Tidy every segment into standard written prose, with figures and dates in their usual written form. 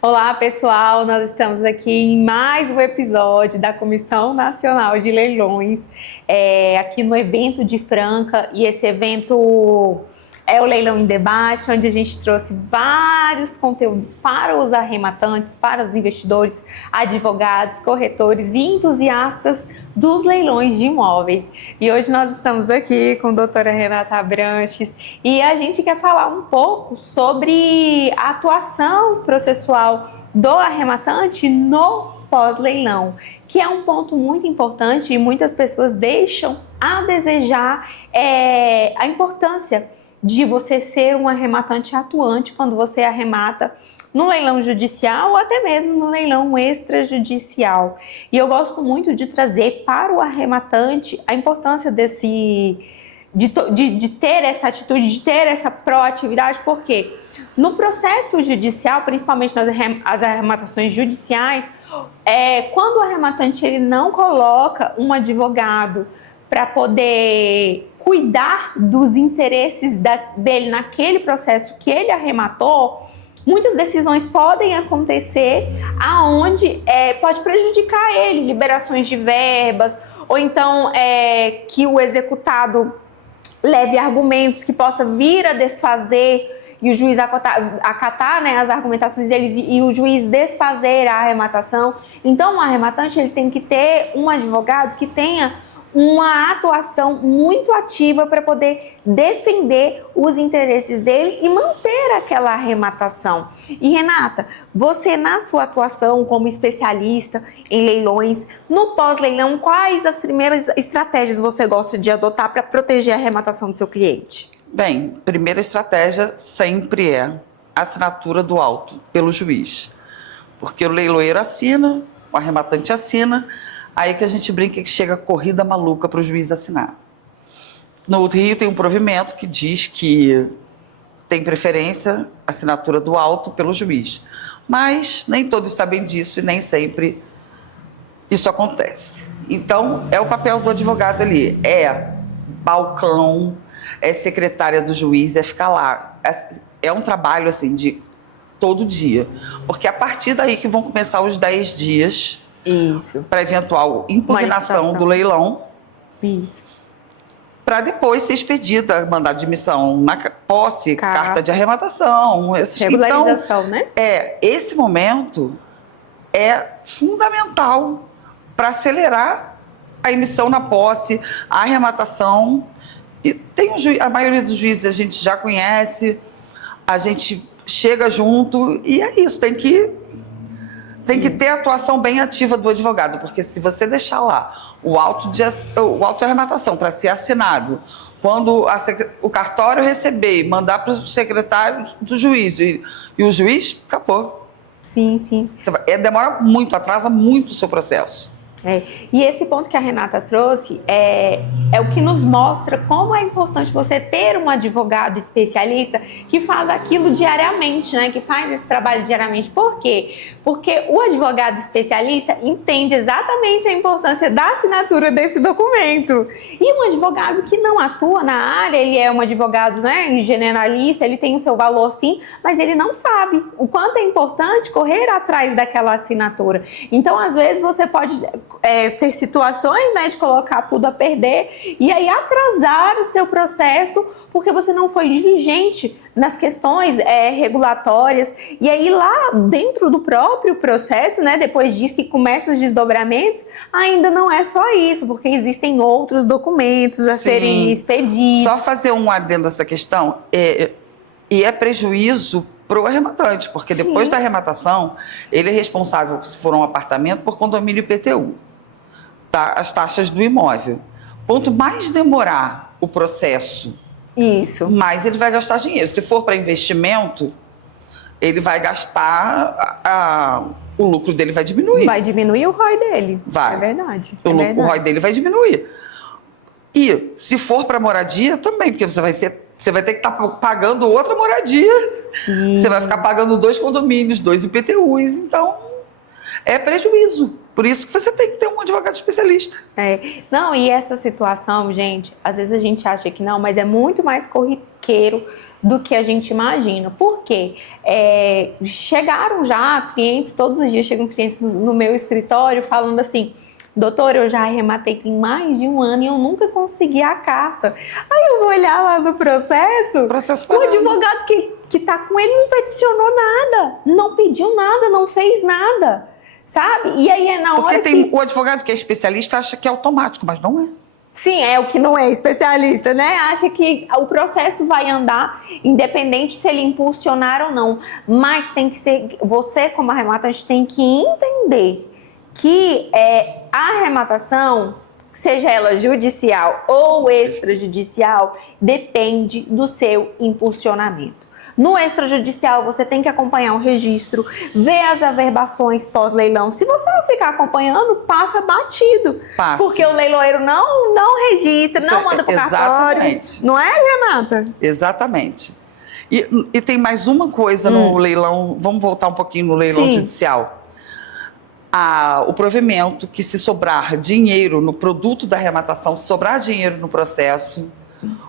Olá, pessoal! Nós estamos aqui em mais um episódio da Comissão Nacional de Leilões, aqui no evento de Franca, e esse evento é o Leilão em Debate, onde a gente trouxe vários conteúdos para os arrematantes, para os investidores, advogados, corretores e entusiastas dos leilões de imóveis. E hoje nós estamos aqui com a doutora Renata Abranches e a gente quer falar um pouco sobre a atuação processual do arrematante no pós-leilão, que é um ponto muito importante e muitas pessoas deixam a desejar a importância de você ser um arrematante atuante quando você arremata no leilão judicial ou até mesmo no leilão extrajudicial. E eu gosto muito de trazer para o arrematante a importância de ter essa atitude, de ter essa proatividade, porque no processo judicial, principalmente nas arrematações judiciais, quando o arrematante ele não coloca um advogado para poder cuidar dos interesses dele naquele processo que ele arrematou, muitas decisões podem acontecer aonde pode prejudicar ele, liberações de verbas, ou então que o executado leve argumentos que possa vir a desfazer e o juiz acatar, né, as argumentações deles e o juiz desfazer a arrematação. Então, o arrematante ele tem que ter um advogado que tenha uma atuação muito ativa para poder defender os interesses dele e manter aquela arrematação. E Renata, você na sua atuação como especialista em leilões, no pós-leilão, quais as primeiras estratégias você gosta de adotar para proteger a arrematação do seu cliente? Bem, primeira estratégia sempre é a assinatura do auto pelo juiz. Porque o leiloeiro assina, o arrematante assina, aí que a gente brinca que chega a corrida maluca para o juiz assinar. No Rio tem um provimento que diz que tem preferência a assinatura do auto pelo juiz. Mas nem todos sabem disso e nem sempre isso acontece. Então, é o papel do advogado ali. É balcão, é secretária do juiz, é ficar lá. É um trabalho assim de todo dia. Porque a partir daí que vão começar os 10 dias... Isso. Para eventual impugnação do leilão. Isso. Para depois ser expedida mandado de admissão na posse, carta de arrematação. Regularização, então, né? Esse momento é fundamental para acelerar a emissão na posse, a arrematação. E tem a maioria dos juízes a gente já conhece, a gente chega junto e é isso, tem que ter a atuação bem ativa do advogado, porque se você deixar lá o auto de arrematação para ser assinado, quando o cartório receber, mandar para o secretário do juiz e o juiz, acabou. Sim, sim. Demora muito, atrasa muito o seu processo. E esse ponto que a Renata trouxe é o que nos mostra como é importante você ter um advogado especialista que faz aquilo diariamente, né? Que faz esse trabalho diariamente. Por quê? Porque o advogado especialista entende exatamente a importância da assinatura desse documento. E um advogado que não atua na área, ele é um advogado, né, generalista, ele tem o seu valor sim, mas ele não sabe o quanto é importante correr atrás daquela assinatura. Então, às vezes, você pode ter situações, né, de colocar tudo a perder e aí atrasar o seu processo porque você não foi diligente nas questões regulatórias. E aí lá dentro do próprio processo, né, depois disso que começam os desdobramentos, ainda não é só isso, porque existem outros documentos a serem expedidos. Só fazer um adendo a essa questão, e é prejuízo para o arrematante, porque depois da arrematação, ele é responsável, se for um apartamento, por condomínio IPTU, tá? As taxas do imóvel. Quanto mais demorar o processo, mais ele vai gastar dinheiro. Se for para investimento, ele vai gastar, o lucro dele vai diminuir. Vai diminuir o ROI dele. Vai. É verdade. O ROI dele vai diminuir. E se for para moradia, também, porque você vai ter que estar pagando outra moradia. Você vai ficar pagando 2 condomínios, 2 IPTUs. Então, é prejuízo. Por isso que você tem que ter um advogado especialista. Não, e essa situação, gente, às vezes a gente acha que não, mas é muito mais corriqueiro do que a gente imagina. Por quê? Chegaram já clientes, todos os dias chegam clientes no meu escritório falando assim: doutor, eu já arrematei tem mais de 1 ano e eu nunca consegui a carta. Aí eu vou olhar lá no processo o advogado que tá com ele não peticionou nada, não pediu nada, não fez nada, sabe? E aí é na hora Porque tem o advogado que é especialista acha que é automático, mas não é. Sim, é o que não é especialista, né? Acha que o processo vai andar independente se ele impulsionar ou não. Mas tem que ser, você como arrematante tem que entender que a arrematação, seja ela judicial ou extrajudicial, depende do seu impulsionamento. No extrajudicial, você tem que acompanhar o registro, ver as averbações pós-leilão. Se você não ficar acompanhando, passa batido. Porque o leiloeiro não registra, não manda para o cartório. Não é, Renata? Exatamente. E tem mais uma coisa no leilão, vamos voltar um pouquinho no leilão judicial. O provimento que, se sobrar dinheiro no produto da arrematação, se sobrar dinheiro no processo,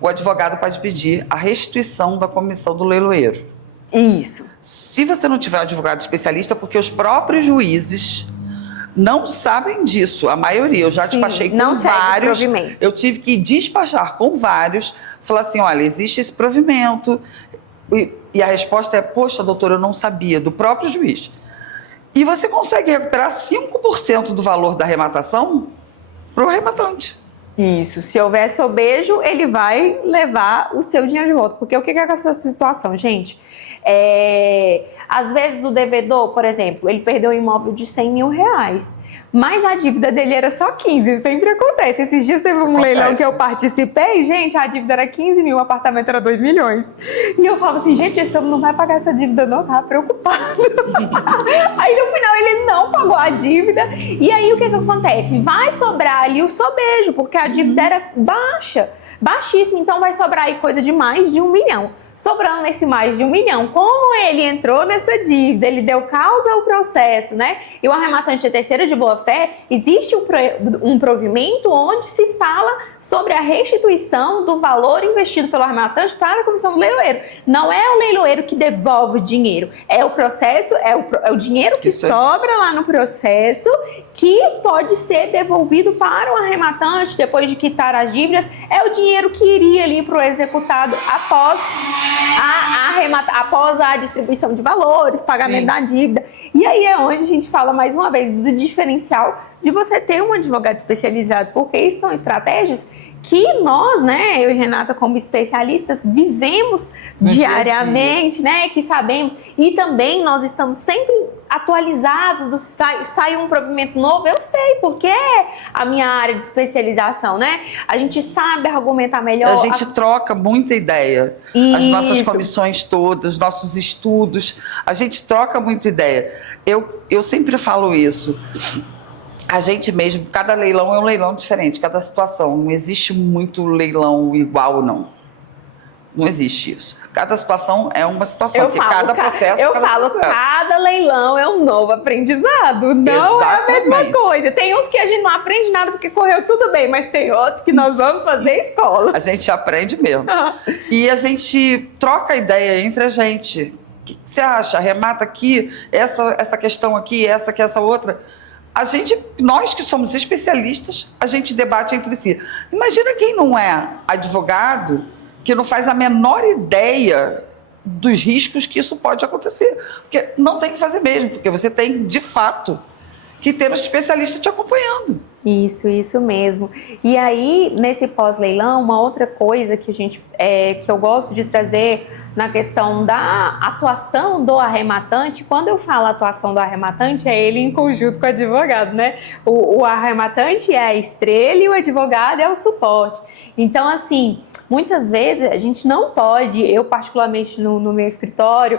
o advogado pode pedir a restituição da comissão do leiloeiro. Isso. Se você não tiver um advogado especialista, porque os próprios juízes não sabem disso, a maioria. Eu já despachei com vários. Eu tive que despachar com vários, falar assim: olha, existe esse provimento. E a resposta é: poxa, doutor, eu não sabia, do próprio juiz. E você consegue recuperar 5% do valor da arrematação para o arrematante. Isso, se houver sobejo, ele vai levar o seu dinheiro de volta. Porque o que é essa situação, gente? Às vezes o devedor, por exemplo, ele perdeu um imóvel de 100 mil reais, mas a dívida dele era só 15, sempre acontece. Esses dias teve um leilão que eu participei, gente, a dívida era 15 mil, o apartamento era 2 milhões. E eu falava assim: gente, esse homem não vai pagar essa dívida não, tava preocupado. Aí no final ele não pagou a dívida, e aí o que acontece? Vai sobrar ali o sobejo, porque a dívida era baixíssima, então vai sobrar aí coisa de mais de 1 milhão. Sobrando nesse mais de 1 milhão, como ele entrou nessa dívida, ele deu causa ao processo, né? E o arrematante é terceiro de boa-fé, existe um provimento onde se fala sobre a restituição do valor investido pelo arrematante para a comissão do leiloeiro. Não é o leiloeiro que devolve o dinheiro, é o processo, é o dinheiro que sobra lá no processo que pode ser devolvido para o arrematante depois de quitar as dívidas. É o dinheiro que iria ali para o executado após a distribuição de valores, pagamento da dívida. E aí é onde a gente fala mais uma vez do diferencial de você ter um advogado especializado, porque isso são estratégias que nós, né, eu e Renata como especialistas, vivemos diariamente, né, que sabemos, e também nós estamos sempre atualizados, sai um provimento novo, eu sei, porque é a minha área de especialização, né, a gente sabe argumentar melhor. A gente troca muita ideia, as nossas comissões todas, nossos estudos, a gente troca muita ideia. Eu sempre falo isso. A gente mesmo, cada leilão é um leilão diferente, cada situação. Não existe muito leilão igual, não. Não existe isso. Cada situação é uma situação, cada processo. Cada leilão é um novo aprendizado. Não é a mesma coisa. Tem uns que a gente não aprende nada porque correu tudo bem, mas tem outros que nós vamos fazer escola. A gente aprende mesmo. E a gente troca ideia entre a gente. O que você acha? Arremata aqui, essa questão aqui, essa outra. Nós que somos especialistas, a gente debate entre si. Imagina quem não é advogado, que não faz a menor ideia dos riscos que isso pode acontecer. Porque não tem que fazer mesmo, porque você tem, de fato, que ter um especialista te acompanhando. Isso mesmo. E aí, nesse pós-leilão, uma outra coisa que que eu gosto de trazer na questão da atuação do arrematante. Quando eu falo atuação do arrematante, é ele em conjunto com o advogado, né? O arrematante é a estrela e o advogado é o suporte. Então, assim, muitas vezes a gente não pode, eu particularmente no meu escritório,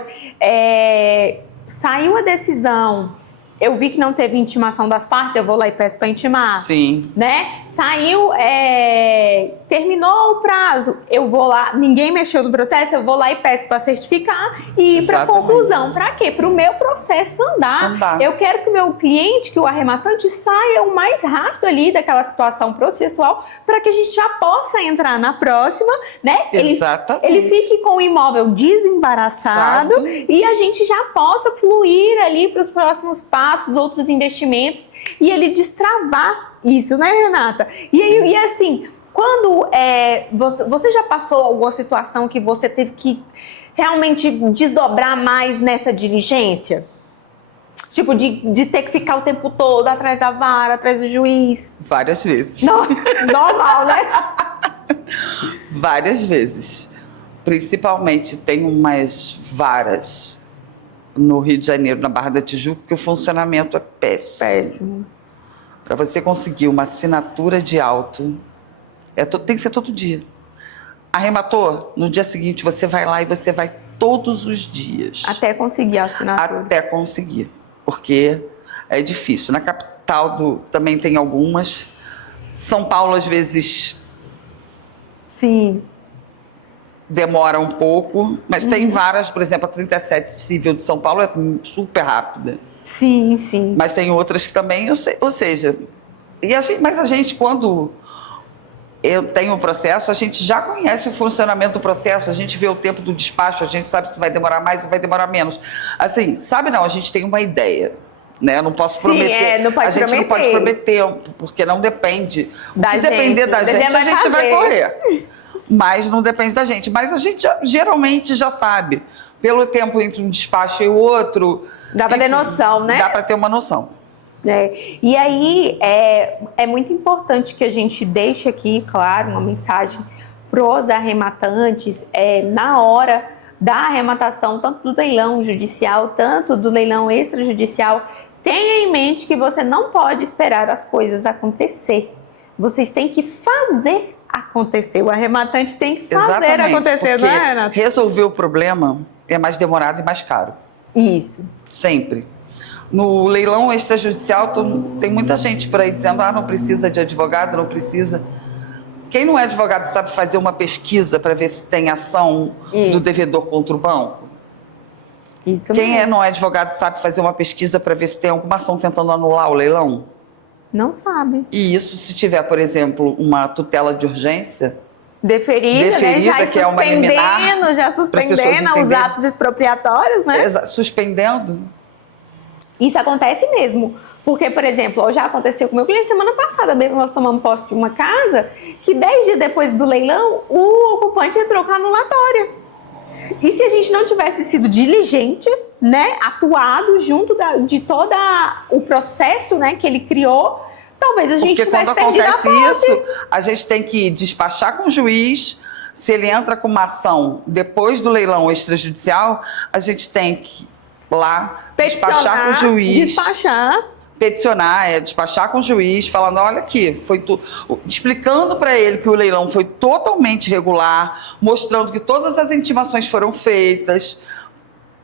saiu a decisão, eu vi que não teve intimação das partes, eu vou lá e peço para intimar. Sim. Né? Saiu, terminou o prazo, eu vou lá, ninguém mexeu no processo, eu vou lá e peço para certificar e ir para conclusão. Para quê? Para o meu processo andar. Eu quero que o meu cliente, que o arrematante, saia o mais rápido ali daquela situação processual para que a gente já possa entrar na próxima, né? Exatamente. Ele fique com o imóvel desembaraçado e a gente já possa fluir ali para os próximos passos, outros investimentos e ele destravar isso, né, Renata? E assim, quando você já passou alguma situação que você teve que realmente desdobrar mais nessa diligência? Tipo, de ter que ficar o tempo todo atrás da vara, atrás do juiz? Várias vezes. Normal, né? Várias vezes. Principalmente tem umas varas no Rio de Janeiro, na Barra da Tijuca, que o funcionamento é péssimo. Péssimo. Para você conseguir uma assinatura de auto, tem que ser todo dia. Arrematou? No dia seguinte você vai lá e você vai todos os dias. Até conseguir a assinatura. Até conseguir. Porque é difícil. Na capital também tem algumas. São Paulo, às vezes... Sim. Demora um pouco, mas tem várias, por exemplo, a 37 Civil de São Paulo é super rápida. Sim, sim. Mas tem outras que também, ou seja, mas a gente, quando eu tenho um processo, a gente já conhece o funcionamento do processo, a gente vê o tempo do despacho, a gente sabe se vai demorar mais ou vai demorar menos. Assim, sabe não, a gente tem uma ideia. Né? Eu não posso prometer. Não pode gente não pode prometer, porque não depende. O que depender da gente, a gente vai correr. Mas não depende da gente. Mas a gente geralmente já sabe. Pelo tempo entre um despacho e o outro... Dá para ter noção, né? Dá para ter uma noção. E aí, é muito importante que a gente deixe aqui, claro, uma mensagem para os arrematantes na hora da arrematação, tanto do leilão judicial, tanto do leilão extrajudicial. Tenha em mente que você não pode esperar as coisas acontecer. Vocês têm que fazer acontecer. O arrematante tem que fazer acontecer, não é, Renata? Resolver o problema é mais demorado e mais caro. Isso. Sempre. No leilão extrajudicial, tem muita gente por aí dizendo, não precisa de advogado, não precisa. Quem não é advogado sabe fazer uma pesquisa para ver se tem ação do devedor contra o banco? Isso Quem mesmo. não é advogado sabe fazer uma pesquisa para ver se tem alguma ação tentando anular o leilão? Não sabe. E isso, se tiver, por exemplo, uma tutela de urgência... Deferida, né? Já que é uma liminar, já suspendendo os atos expropriatórios, né? Suspendendo. Isso acontece mesmo. Porque, por exemplo, já aconteceu com o meu cliente semana passada mesmo, nós tomamos posse de uma casa que 10 dias depois do leilão, o ocupante entrou com a anulatória. E se a gente não tivesse sido diligente, né, atuado junto de todo o processo, né, que ele criou, talvez a gente tivesse perdido a posse. Porque quando acontece isso, a gente tem que despachar com o juiz. Se ele entra com uma ação depois do leilão extrajudicial, a gente tem que lá despachar com o juiz. Despachar com o juiz, falando, olha aqui, explicando para ele que o leilão foi totalmente regular, mostrando que todas as intimações foram feitas,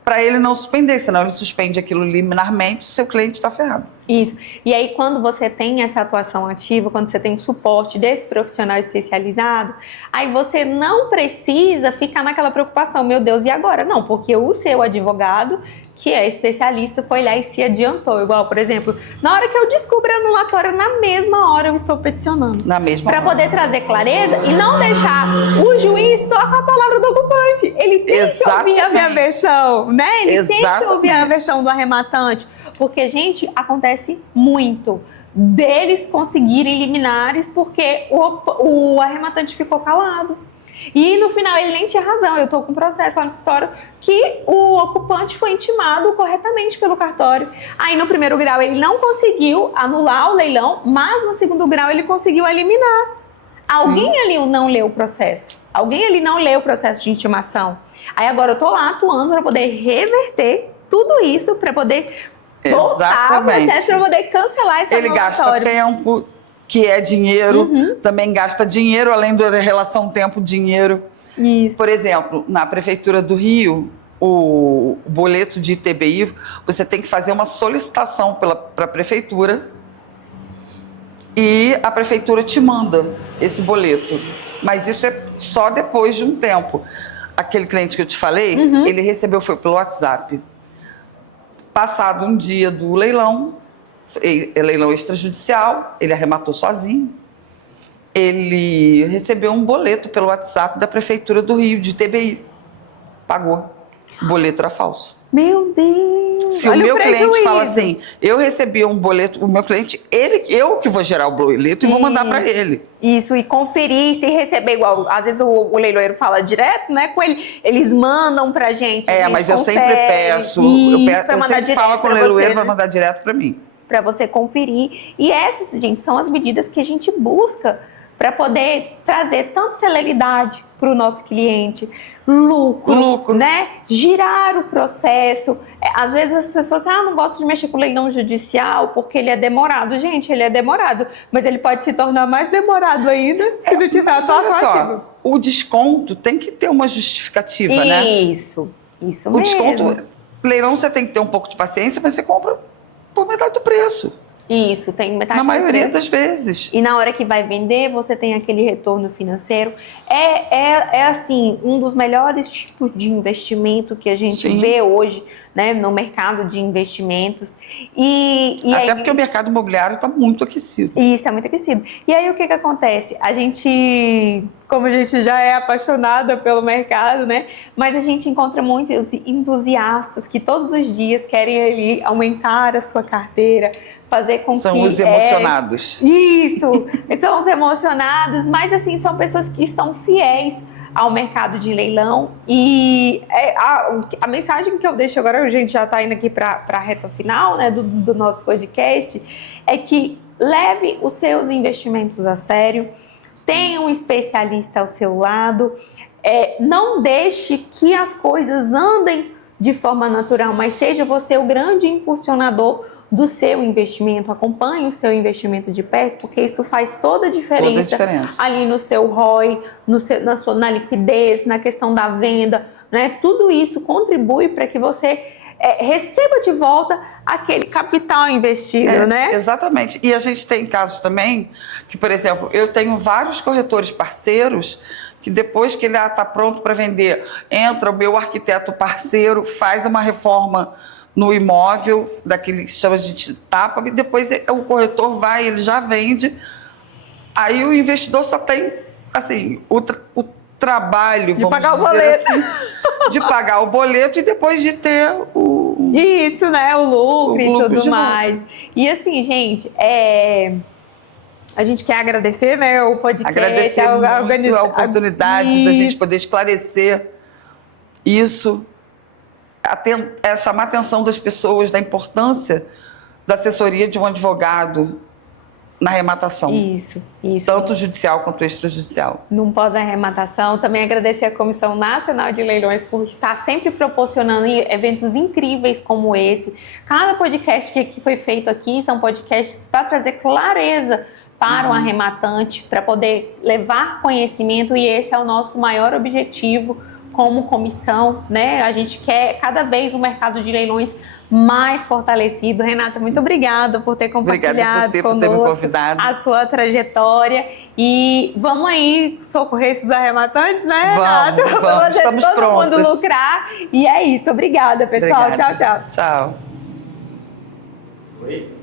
para ele não suspender, senão ele suspende aquilo liminarmente, seu cliente está ferrado. Isso. E aí, quando você tem essa atuação ativa, quando você tem o suporte desse profissional especializado, aí você não precisa ficar naquela preocupação, meu Deus, e agora? Não, porque o seu advogado, que é especialista, foi lá e se adiantou. Igual, por exemplo, na hora que eu descubro a anulatória, na mesma hora eu estou peticionando. Na mesma hora. Para poder trazer clareza e não deixar o juiz só com a palavra do ocupante. Ele tem que ouvir a minha versão, né? Ele tem que ouvir a versão do arrematante. Porque, gente, acontece muito deles conseguirem liminares porque o arrematante ficou calado. E no final ele nem tinha razão. Eu estou com um processo lá no escritório que o ocupante foi intimado corretamente pelo cartório. Aí no primeiro grau ele não conseguiu anular o leilão, mas no segundo grau ele conseguiu eliminar. Alguém ali não leu o processo. Alguém ali não leu o processo de intimação. Aí agora eu estou lá atuando para poder reverter tudo isso, para poder voltar o processo, para poder cancelar esse anulatório. Ele gasta tempo, que é dinheiro, também gasta dinheiro, além da relação tempo-dinheiro. Isso. Por exemplo, na Prefeitura do Rio, o boleto de ITBI, você tem que fazer uma solicitação para a prefeitura e a prefeitura te manda esse boleto. Mas isso é só depois de um tempo. Aquele cliente que eu te falei, ele recebeu, foi pelo WhatsApp. Passado um dia do leilão, leilão extrajudicial, ele arrematou sozinho. Ele recebeu um boleto pelo WhatsApp da Prefeitura do Rio, de ITBI. Pagou. O boleto era falso. Meu Deus! Se o meu cliente fala assim, eu recebi um boleto, o meu cliente, eu que vou gerar o boleto e vou mandar para ele. Isso, e conferir se receber igual. Às vezes o leiloeiro fala direto, né, com ele. Eles mandam pra gente. Mas eu sempre peço. Eu sempre falo com o leiloeiro para mandar direto para mim. Para você conferir. E essas, gente, são as medidas que a gente busca para poder trazer tanto celeridade para o nosso cliente, lucro, né? Girar o processo. Às vezes as pessoas dizem, não gosto de mexer com leilão judicial porque ele é demorado. Gente, ele é demorado, mas ele pode se tornar mais demorado ainda se não tiver a sua sorte. O desconto tem que ter uma justificativa, né? Isso mesmo. O desconto, leilão você tem que ter um pouco de paciência, mas você compra por metade do preço. Isso, tem metade na maioria das vezes. E na hora que vai vender, você tem aquele retorno financeiro. É assim, um dos melhores tipos de investimento que a gente vê hoje, né, no mercado de investimentos. Até porque o mercado imobiliário está muito aquecido. Isso, está muito aquecido. E aí o que acontece? A gente, como a gente já é apaixonada pelo mercado, né? Mas a gente encontra muitos entusiastas que todos os dias querem ali aumentar a sua carteira, fazer com são os emocionados. Isso, são os emocionados, mas assim, são pessoas que estão fiéis ao mercado de leilão. E a mensagem que eu deixo agora, a gente já está indo aqui para a reta final, né, do nosso podcast, é que leve os seus investimentos a sério, tenha um especialista ao seu lado, não deixe que as coisas andem de forma natural, mas seja você o grande impulsionador do seu investimento. Acompanhe o seu investimento de perto, porque isso faz toda a diferença ali no seu ROI, na liquidez, na questão da venda, né? Tudo isso contribui para que você receba de volta aquele capital investido, né? Exatamente. E a gente tem casos também que, por exemplo, eu tenho vários corretores parceiros que depois que ele está pronto para vender, entra o meu arquiteto parceiro, faz uma reforma no imóvel, daquele que chama de tapa, e depois o corretor vai, ele já vende. Aí o investidor só tem, assim, o trabalho, de pagar o boleto. Assim, de pagar o boleto e depois de ter o... Isso, né? O lucro e tudo mais. E assim, gente, a gente quer agradecer, né, o podcast. Agradecer muito a oportunidade da gente poder esclarecer isso, chamar a atenção das pessoas da importância da assessoria de um advogado na arrematação. Isso. Tanto judicial quanto extrajudicial. Num pós-arrematação, também agradecer a Comissão Nacional de Leilões por estar sempre proporcionando eventos incríveis como esse. Cada podcast que foi feito aqui são podcasts para trazer clareza para o arrematante, para poder levar conhecimento, e esse é o nosso maior objetivo como comissão, né? A gente quer cada vez um mercado de leilões mais fortalecido. Renata, muito obrigada por ter compartilhado a você por ter me convidado. A sua trajetória. E vamos aí socorrer esses arrematantes, né, Renata? Vamos, estamos prontos. Todo mundo lucrar. E é isso. Obrigada, pessoal. Obrigada. Tchau, tchau. Tchau. Oi?